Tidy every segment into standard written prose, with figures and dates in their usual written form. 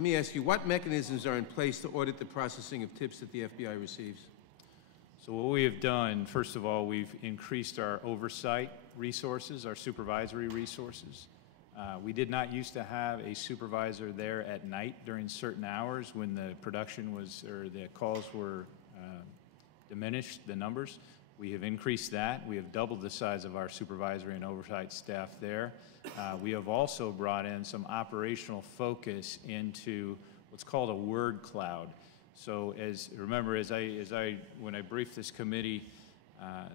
let me ask you, what mechanisms are in place to audit the processing of tips that the FBI receives? So what we have done, first of all, we've increased our oversight resources, our supervisory resources. We did not used to have a supervisor there at night during certain hours when the production was, or the calls were diminished, the numbers. We have increased that. We have doubled the size of our supervisory and oversight staff there. We have also brought in some operational focus into what's called a word cloud. So when I briefed this committee,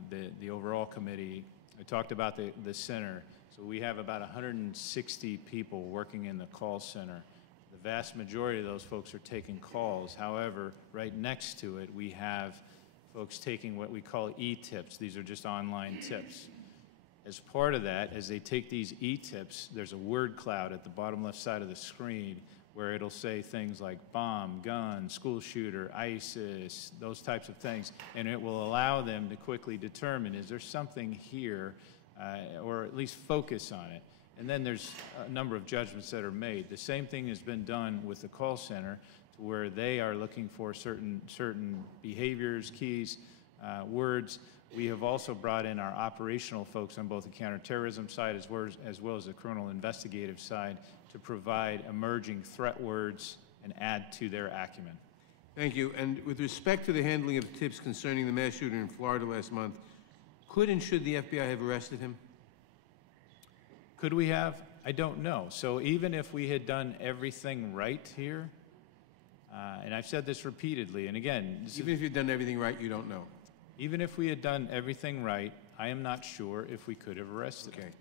the overall committee, I talked about the center. So we have about 160 people working in the call center. The vast majority of those folks are taking calls. However, right next to it, we have folks taking what we call e-tips. These are just online tips. As part of that, as they take these e-tips, there's a word cloud at the bottom left side of the screen where it'll say things like bomb, gun, school shooter, ISIS, those types of things, and it will allow them to quickly determine, is there something here, or at least focus on it. And then there's a number of judgments that are made. The same thing has been done with the call center, to where they are looking for certain behaviors, keys, words. We have also brought in our operational folks on both the counterterrorism side as well as the criminal investigative side to provide emerging threat words and add to their acumen. Thank you. And with respect to the handling of tips concerning the mass shooting in Florida last month, could and should the FBI have arrested him? Could we have? I don't know. So even if we had done everything right here, and I've said this repeatedly, and again, even if you'd done everything right, you don't know. Even if we had done everything right, I am not sure if we could have arrested him.